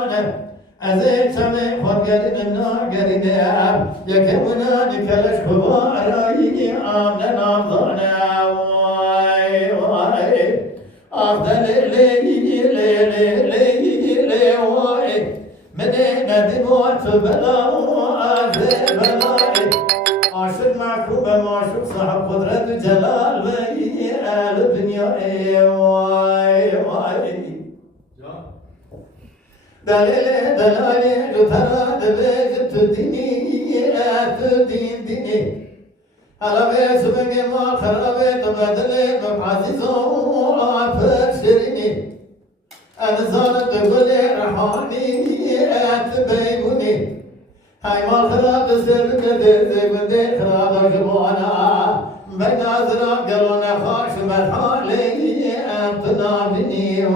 جانه از این چمه خود گرین ناگرینه یکمونا نکلش ببارایی آمن نامزانه وای وای آفدل لی وای منه ندیمات بلا وعزه بلای عاشق محکوم معشوق صاحب قدرت و جلال وی اهل دنیا وای وای دلاله جو ترا دبه تو دینی تو دینی علاوه سبنگ ما خرابه تو بدله مقعزیزو آفر شرینی انزانت گل رحانی ات بیگونی های مال خراب سر کده گنده خراب جبانا بین ازرا گلون خوش مرحالی انت نابینی